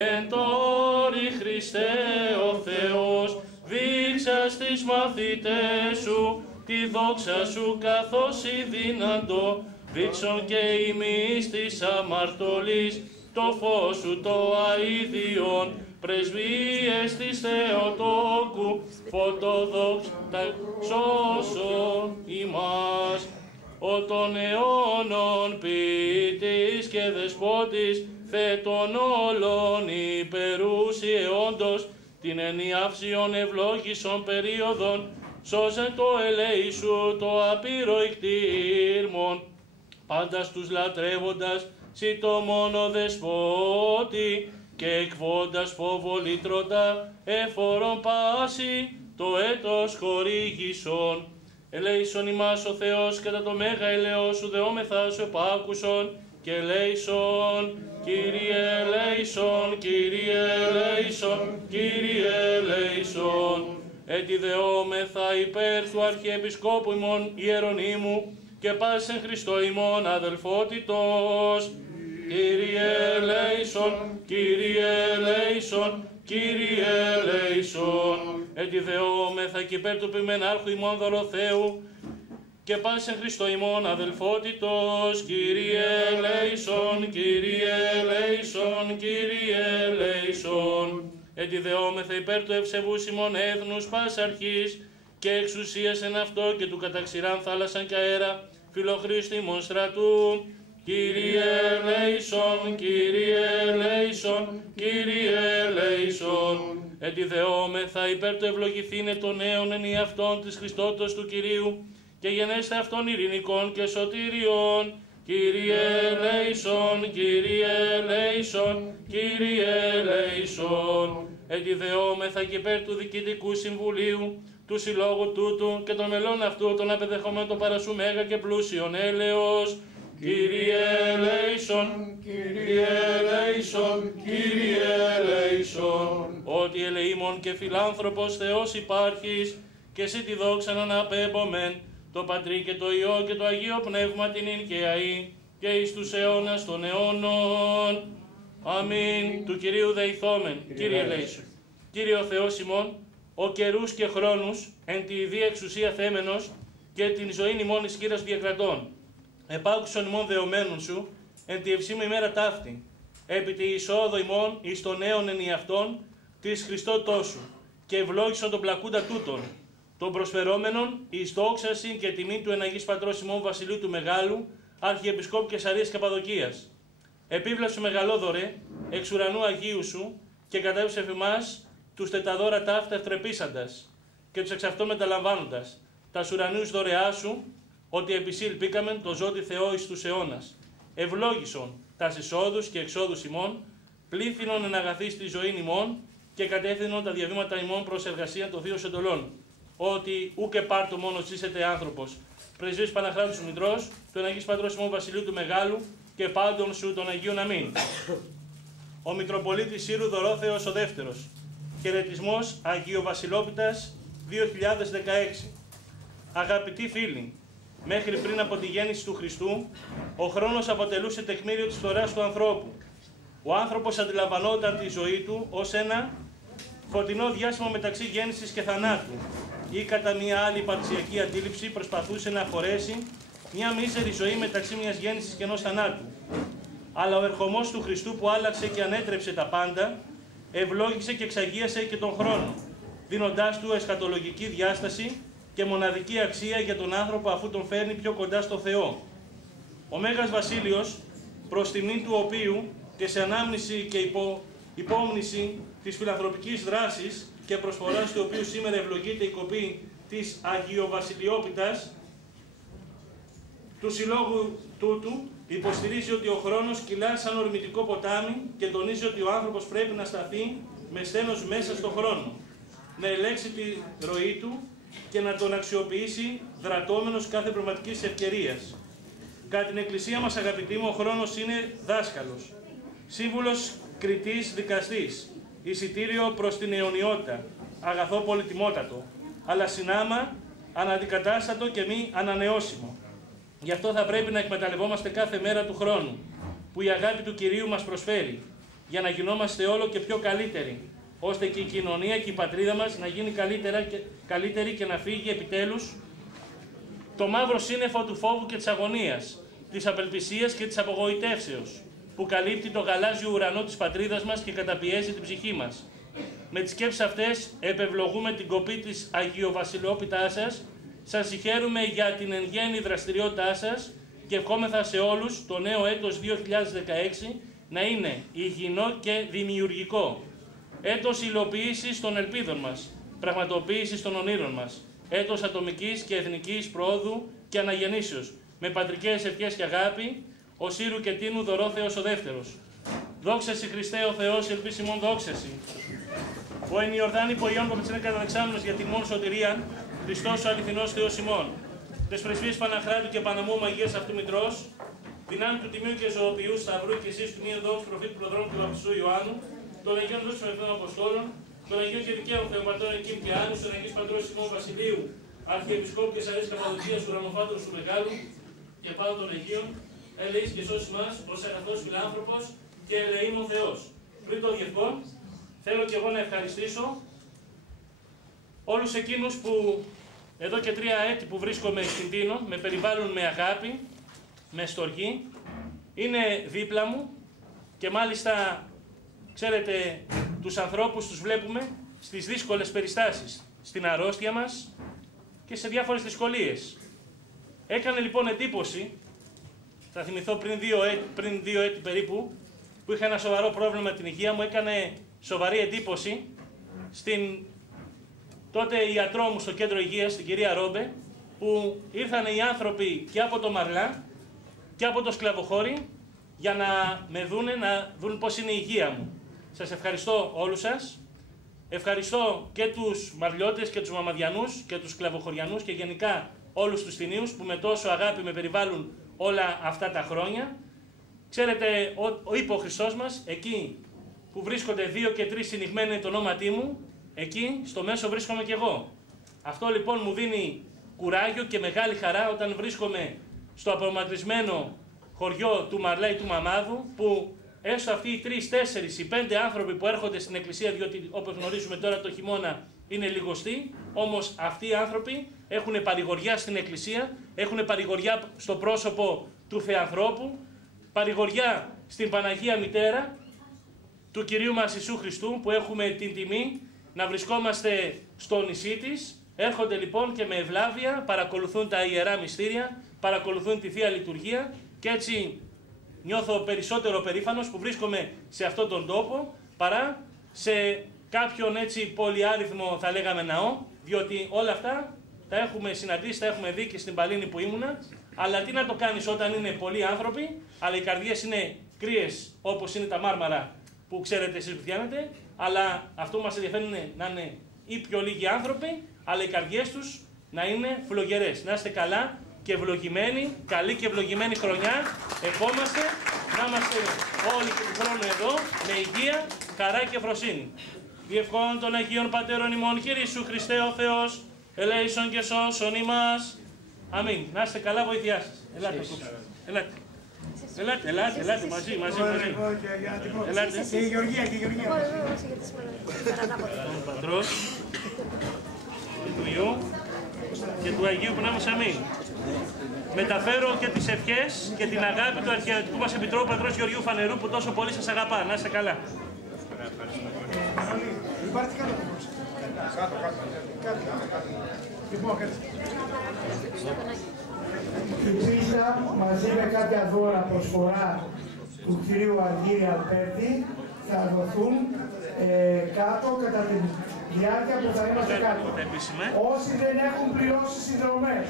Εν τόρι Χριστέ ο Θεός, δείξα στις μαθητές σου τη δόξα σου καθώς η δυνατό, δείξον και ημείς της αμαρτωλής το φως σου το αηδιον, πρεσβείες της Θεοτόκου, φωτοδόξα σώσον ημάς. Ο των αιώνων ποιητής και δεσπότης, θέτων όλων υπερούσιεόντος, την ενιαύσιον ευλόγησον περίοδον, σώζε το ελέησου το απείρο ικτήρμον, πάντα στους λατρεύοντας σοι το μόνο δεσπότη, και εκβώντας φόβο λύτρωτα εφορών πάση το έτος χορήγησον. Ελέησον ημάς ο Θεός κατά το μέγα ελαιός σου δεόμεθα σου επάκουσον, και ελέησον, Κύριε ελέησον, Κύριε ελέησον, Κύριε ελέησον. Έτι δεόμεθα υπέρ του Αρχιεπισκόπου ημών Ιερονύμου και πάσεν Χριστό ημών αδελφότητος. Κύριε ελέησον, Κύριε ελέησον, Κύριε ελέησον. Έτι δεόμεθα και υπέρ του ποιμέν άρχου ημών Δωροθέου και πάσεν Χριστό ημών αδελφότητος. Κύριε ελέησον, Κύριε ελέησον, Κύριε ελέησον. Έτι δεόμεθα υπέρ του ευσεβούς ημών έθνους πας αρχής και εξουσίας εν αυτό και του καταξηράν θάλασσαν και αέρα φιλοχρήστη ημών στρατού. Κύριε ελέησον, Κύριε ελέησον, Κύριε ελέησον. Έτι δεόμεθα υπέρ του ευλογηθήνε των νέων εν εαυτόν της Χριστότητος του Κυρίου και γενέστε αυτών ειρηνικών και σωτήριων. Κύριε ελέησον, Κύριε ελέησον, Κύριε ελέησον. Έτι δεόμεθα και υπέρ του Διοικητικού Συμβουλίου του Συλλόγου τούτου και των μελών αυτού των απεδεχομένων το παρασού μέγα και πλούσιον έλεος. Κύριε ελέησον, Κύριε ελέησον, Κύριε ελέησον. Ότι ελεήμων και φιλάνθρωπος Θεός υπάρχεις και εσύ τη δόξα να αναπέμπομεν, το Πατρί και το Υιό και το Αγίο Πνεύμα την ειν και αεί και εις τους αιώνας των αιώνων. Αμήν. Του Κυρίου δεηθόμεν. Κύριε ελέησον. Κύριε ο Θεός ημών, ο καιρούς και χρόνους εν τη ιδία εξουσία θέμενος και την ζωήν ημών εις κύρας διακρατών. Επάκουσον ημών δεωμένων σου εν τη ευσήμη ημέρα ταύτη, επί τη εισόδο ημών εις των νέων εν ιαυτών της Χριστότητός σου, και ευλόγησον τον πλακούντα τούτον, των προσφερόμενων εις το όξαση και τιμή του εν Αγής Πατρός ημών Βασιλείου του Μεγάλου, Αρχιεπισκόπου Καισαρίας Καπαδοκίας. Επίβλεψου μεγαλόδωρε, εξ ουρανού Αγίου σου, και κατέβησε εφ' εμάς τους τεταδόρα ταύτα ευτρεπήσαντας, και τους εξ αυτών μεταλαμβάνοντας, τας ουρανίους δωρεά σου, ότι επισήλπηκαμεν το ζώτη Θεό εις τους αιώνας. Ευλόγησον τας εισόδους και εξόδους ημών, πλήθυνον εν αγαθής τη ζωήν ημών, και κατεύθυνον τα διαβήματα ημών προς εργασία των θείων εντολών. Ότι ούκε πάρτο μόνο ζήσετε άνθρωπος, πρεσβείας Παναχράτου σου Μητρός, του Αγίου Πατρός ημών Βασιλείου του Μεγάλου, και πάντων σου των Αγίων Αμήν. Ο Μητροπολίτης Σύρου Δωρόθεος ο δεύτερος. Χαιρετισμός Αγιοβασιλόπιτας 2016. Αγαπητοί φίλοι, μέχρι πριν από τη γέννηση του Χριστού, ο χρόνος αποτελούσε τεκμήριο της φθοράς του ανθρώπου. Ο άνθρωπος αντιλαμβανόταν τη ζωή του ως ένα φωτεινό διάστημα μεταξύ γέννησης και θανάτου, ή κατά μια άλλη υπαρξιακή αντίληψη προσπαθούσε να χωρέσει μια μίζερη ζωή μεταξύ μιας γέννησης και ενός θανάτου. Αλλά ο ερχομός του Χριστού που άλλαξε και ανέτρεψε τα πάντα, ευλόγησε και εξαγίασε και τον χρόνο, δίνοντάς του εσχατολογική διάσταση και μοναδική αξία για τον άνθρωπο αφού τον φέρνει πιο κοντά στο Θεό. Ο Μέγας Βασίλειος, προς τιμήν του οποίου και σε ανάμνηση και υπόμνηση της φιλανθρωπικής δράσης και προσφοράς του οποίου σήμερα ευλογείται η κοπή της Αγιοβασιλιόπιτας, του συλλόγου τούτου υποστηρίζει ότι ο χρόνος κυλά σαν ορμητικό ποτάμι και τονίζει ότι ο άνθρωπος πρέπει να σταθεί με στένος μέσα στο χρόνο, να ελέγξει τη ροή του και να τον αξιοποιήσει δρατώμενος κάθε πνευματικής ευκαιρίας. Κατά την Εκκλησία μας, αγαπητοί μου, ο χρόνος είναι δάσκαλος, σύμβουλος κριτής δικαστής, εισιτήριο προς την αιωνιότητα, αγαθό πολυτιμότατο, αλλά συνάμα αναντικατάστατο και μη ανανεώσιμο. Γι' αυτό θα πρέπει να εκμεταλλευόμαστε κάθε μέρα του χρόνου, που η αγάπη του Κυρίου μας προσφέρει, για να γινόμαστε όλο και πιο καλύτεροι, ώστε και η κοινωνία και η πατρίδα μας να γίνει καλύτερη και να φύγει επιτέλους το μαύρο σύννεφο του φόβου και της αγωνίας, της απελπισίας και της απογοητεύσεως, που καλύπτει το γαλάζιο ουρανό της πατρίδας μας και καταπιέζει την ψυχή μας. Με τις σκέψεις αυτές επευλογούμε την κοπή της Αγιοβασιλεότητάς σας, σας συγχαίρουμε για την εν γέννη δραστηριότητά σας και ευχόμεθα σε όλους το νέο έτος 2016 να είναι υγιεινό και δημιουργικό. Έτος υλοποίησης των ελπίδων μας, πραγματοποίησης των ονείρων μας. Έτος ατομικής και εθνικής προόδου και αναγεννήσεως, με πατρικές ευχές και αγάπη, ο Σύρου και Τίνου Δωρόθεος ο δεύτερος. Δόξαση Χριστέ ο Θεός, ελπίσιμον δόξαση. Ο εν Ιορδάνη Ποϊόν Παπετσίνε καταδεξάμενος για τιμών σωτηρίαν, Χριστός ο αληθινός Θεός ημών. Τες πρεσβείες Παναχράτου και Παναμού Μαγείας αυτού Μητρός, δυνάμει του Τιμίου και Ζωοποιού Σταυρού και εσείς του Μίου Δόξου Προφήτου Προδρόμου του Βαπτιστού Ιωάννου, των Αγίων Δούσων Ευθύνων Αποστόλων, των Αγίων και Δικαίων Θεοπατών Εκείμ και Άννου, των Αγίων Πατρός Σιμών Βασιλείου, Αρχιεπισκόπου και Σαρής Καπαδοκίας Ουρανοφάτρου του Μεγάλου και Πάου των Αγίων, ελεείς και σώσει μας, ως αγαθός φιλάνθρωπος και ελεήμων Θεός. Πριν το διευκόν, θέλω και εγώ να ευχαριστήσω όλους εκείνους που εδώ και 3 έτη που βρίσκομαι στην Τίνο, με περιβάλλουν με αγάπη, με στοργή, είναι δίπλα μου και μάλιστα, ξέρετε, τους ανθρώπους τους βλέπουμε στις δύσκολες περιστάσεις, στην αρρώστια μας και σε διάφορες δυσκολίες. Έκανε λοιπόν εντύπωση, θα θυμηθώ πριν 2 έτη περίπου, που είχα ένα σοβαρό πρόβλημα με την υγεία μου, έκανε σοβαρή εντύπωση στην τότε ιατρό μου στο κέντρο υγείας, την κυρία Ρόμπε, που ήρθαν οι άνθρωποι και από το Μαρλά και από το Σκλαβοχώρι για να με δούνε, να δουν πώς είναι η υγεία μου. Σας ευχαριστώ όλους σας. Ευχαριστώ και τους Μαρλιώτες και τους Μαμαδιανούς και τους Σκλαβοχωριανούς και γενικά όλους τους Τινίους που με τόσο αγάπη με περιβάλλουν όλα αυτά τα χρόνια. Ξέρετε, είπε ο Χριστός μας, εκεί που βρίσκονται 2 και 3 συνηγμένοι το όνόματί μου, εκεί στο μέσο βρίσκομαι κι εγώ. Αυτό λοιπόν μου δίνει κουράγιο και μεγάλη χαρά όταν βρίσκομαι στο απομακρυσμένο χωριό του Μαρλά ή του Μαμάδου, που έστω αυτοί οι 3, 4 ή 5 άνθρωποι που έρχονται στην εκκλησία, διότι όπως γνωρίζουμε τώρα το χειμώνα είναι λιγοστοί, όμως αυτοί οι άνθρωποι έχουν παρηγοριά στην εκκλησία, έχουν παρηγοριά στο πρόσωπο του Θεανθρώπου, παρηγοριά στην Παναγία Μητέρα του Κυρίου μας Ιησού Χριστού, που έχουμε την τιμή να βρισκόμαστε στο νησί της. Έρχονται λοιπόν και με ευλάβεια, παρακολουθούν τα Ιερά Μυστήρια, παρακολουθούν τη Θεία Λειτουργία και έτσι νιώθω περισσότερο περήφανος που βρίσκομαι σε αυτόν τον τόπο παρά σε κάποιον έτσι πολυάριθμο, θα λέγαμε, ναό, διότι όλα αυτά τα έχουμε συναντήσει, τα έχουμε δει και στην Παλίνη που ήμουνα, αλλά τι να το κάνεις όταν είναι πολλοί άνθρωποι, αλλά οι καρδιές είναι κρύες όπως είναι τα μάρμαρα που ξέρετε εσείς που φτιάνετε, αλλά αυτό που μας ενδιαφέρει είναι να είναι ή πιο λίγοι άνθρωποι, αλλά οι καρδιές τους να είναι φλογερές. Να είστε καλά και ευλογημένοι, καλή και ευλογημένη χρονιά. Ευχόμαστε να είμαστε όλοι και του χρόνου εδώ με υγεία, χαρά και φροσύνη. Διευχών των Αγίων Πατέρων ημών, Κύριε Ιησού Χριστέ ο Θεός, ελέησον και σώσον ημάς. Αμήν. Να είστε καλά, βοήθειά σας. Ελάτε. Ελάτε, μαζί. Ελάτε. Και η Γεωργία, Τον Πατρός και του Υιού και του Αγίου Πνεύματος. Αμήν. Μεταφέρω και τις ευχές και την αγάπη του Αρχιερετικού μας Επιτρόπου Πατρός Γεωργίου Φανερού, που τόσο πολύ σας αγαπά. Να είστε καλά. Η πίστα μαζί με κάποια δώρα προσφορά του κυρίου Αργύρη Αλπέρτη θα δοθούν κάτω κατά τη διάρκεια που θα είμαστε κάτω. Όσοι δεν έχουν πληρώσει συνδρομές.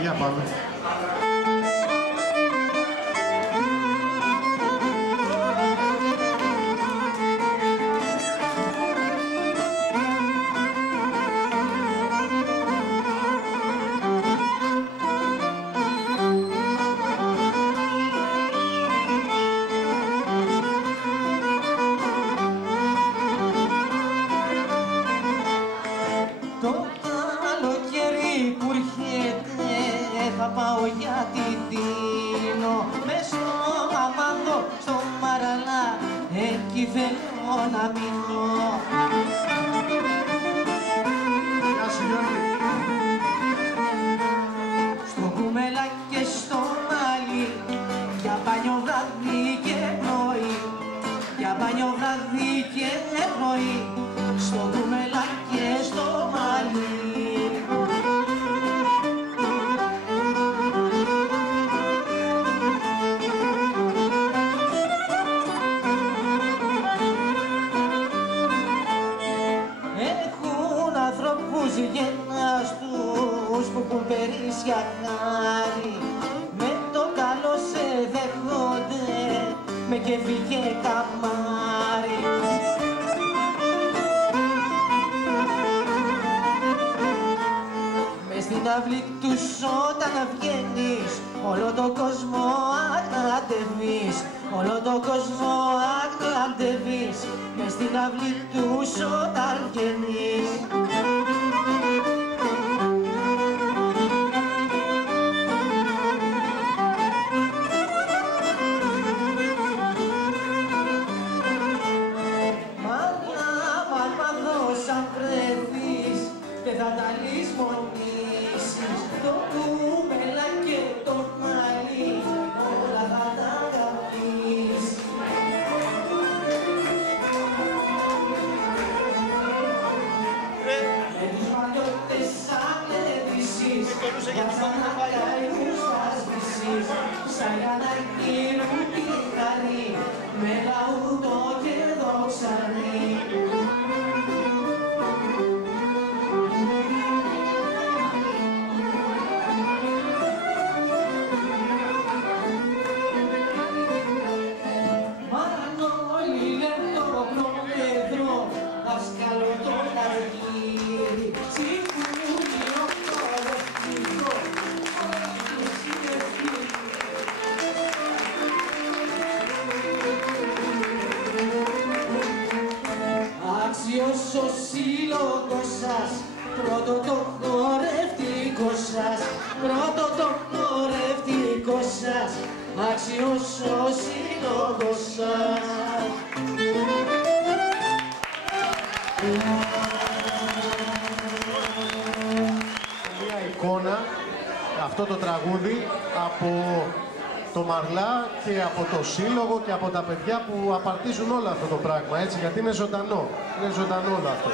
Για πάμε. Αυτό το τραγούδι από το Μαρλά και από το Σύλλογο και από τα παιδιά που απαρτίζουν όλο αυτό το πράγμα, έτσι, γιατί είναι ζωντανό. Είναι ζωντανό όλο αυτό.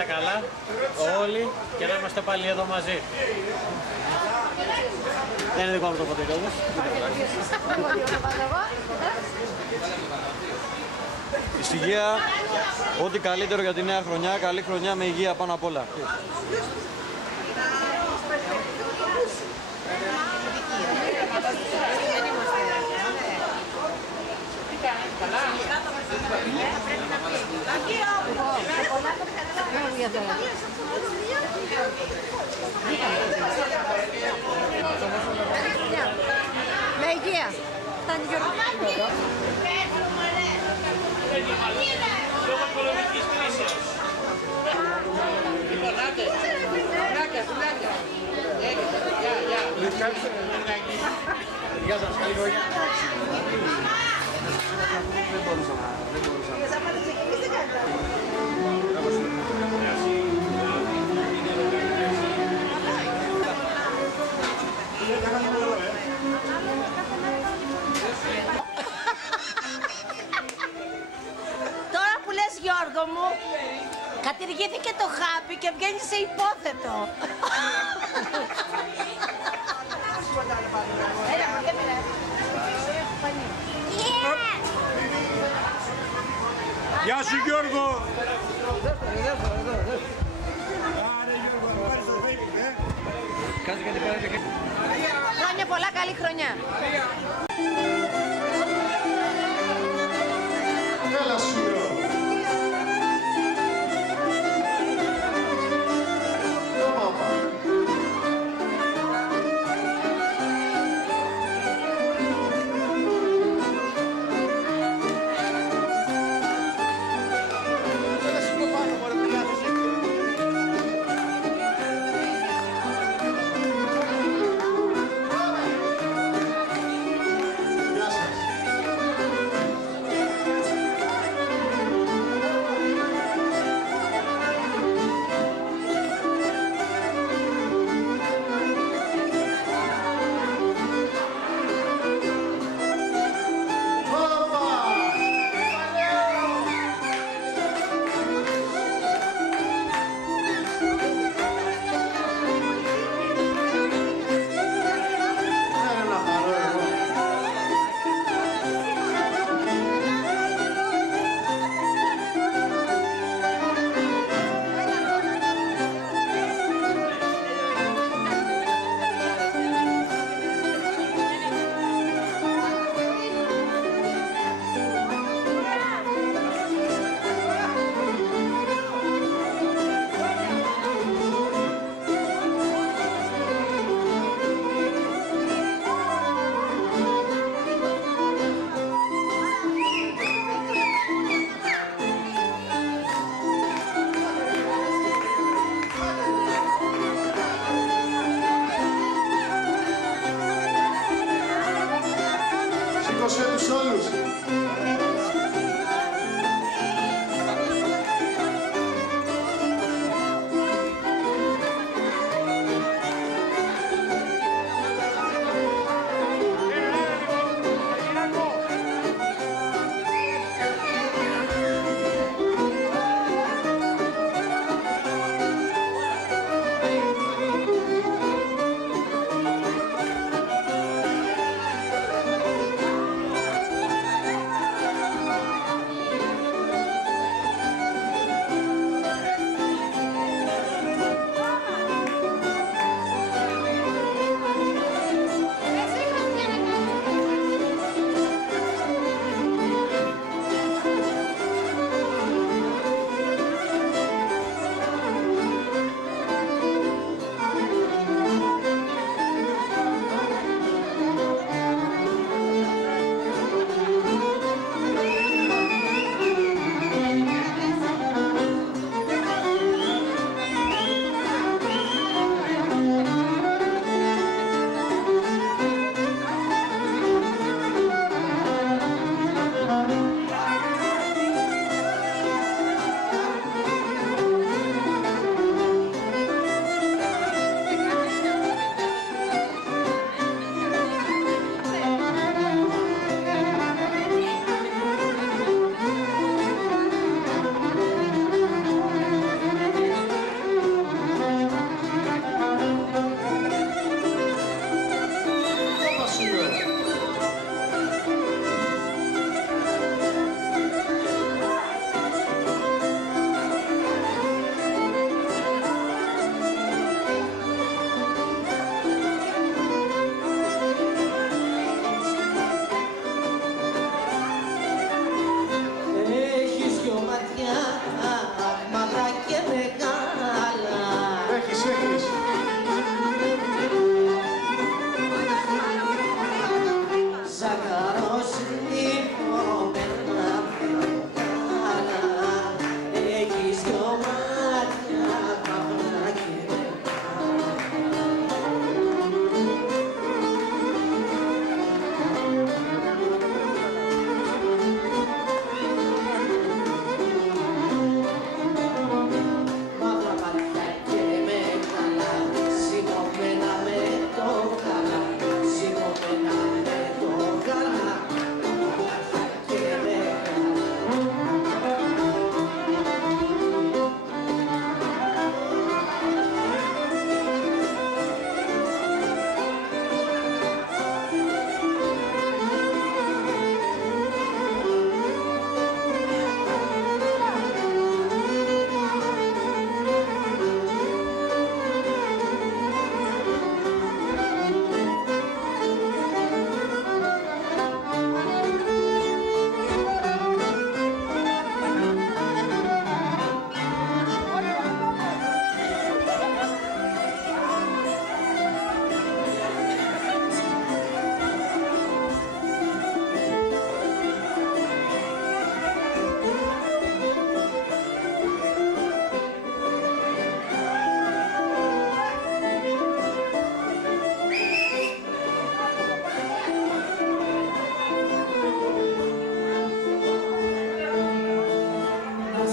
είστε καλά όλοι και να είμαστε πάλι εδώ μαζί. Δεν είναι δικό μου το ποτήρι όμως. Υγεία, ό,τι καλύτερο για τη νέα χρονιά, καλή χρονιά με υγεία πάνω απ' όλα. Με υγεία. Φτάνει Γιώργο. Λόγω οικονομικής κρίσεως. Γεια σας, καλή χρονιά. Τώρα που λες Γιώργο μου, κατηργήθηκε το χάπι και βγαίνει σε υπόθετο. Γεια σου Γιώργο! Χρόνια πολλά, καλή χρονιά. Έλα σου.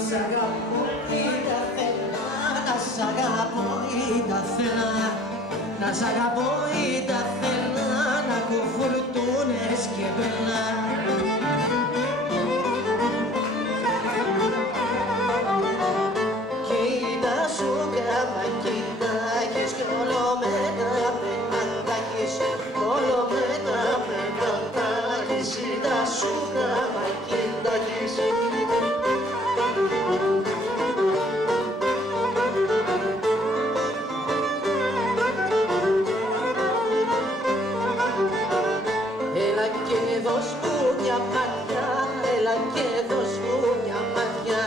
σ' αγαπώ είναι Αθηνά, να σ' αγαπώ είναι Αθηνά, να σ' αγαπώ είναι Αθηνά, να έχω φουρτούνες και πελά. Κοίτα σου καμακοιτάκες κι όλο με τα πεναντάκες, όλο με τα πεναντάκες, κοίτα σου καμακοιτάκες. Έλα και δώσ' μου μια ματιά, έλα και δώσ' μου μια ματιά,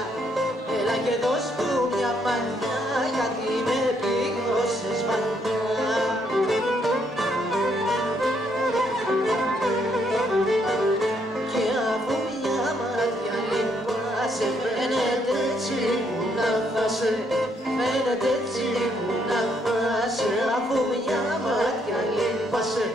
έλα και δώσ' μου μια ματιά, γιατί με πλήγωσες βαθιά. Και αφού μια ματιά λυπάσαι, φαίνεται έτσι που να φάσαι, φαίνεται έτσι που να φάσαι, αφού μια ματιά λυπάσαι.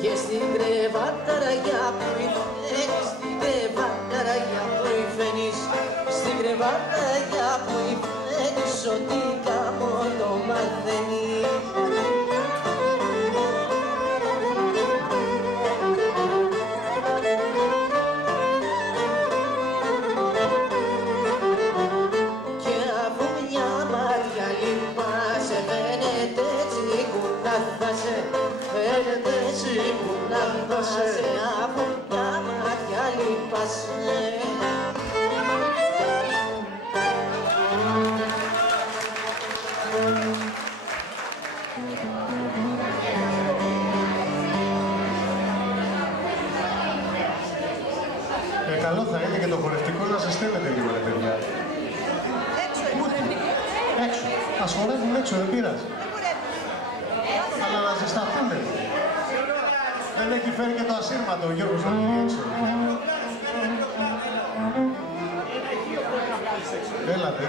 Και στην κρεβάταραγιά που υφαίνεις, στην κρεβάταραγιά που υφαίνεις, στην κρεβάταραγιά που υφαίνεις, ό,τι κάμω το μαθαίνεις. Και αφού μια μάτια λυπάσαι, φαίνεται έτσι που να φάσαι, φαίνεται έτσι που να φάσαι, αφού μια μάτια λυπάσαι. Καλό θα είναι και το χορευτικό να σας στέλνετε λίγο, ρε παιδιά. Έξω. Ας χορεύουν έξω, δεν πειράζει. Αλλά να ζεσταθούμε. Δεν έχει φέρει και το ασύρματο ο Γιώργος να βγει έξω. Έλατε.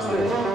είμαστε.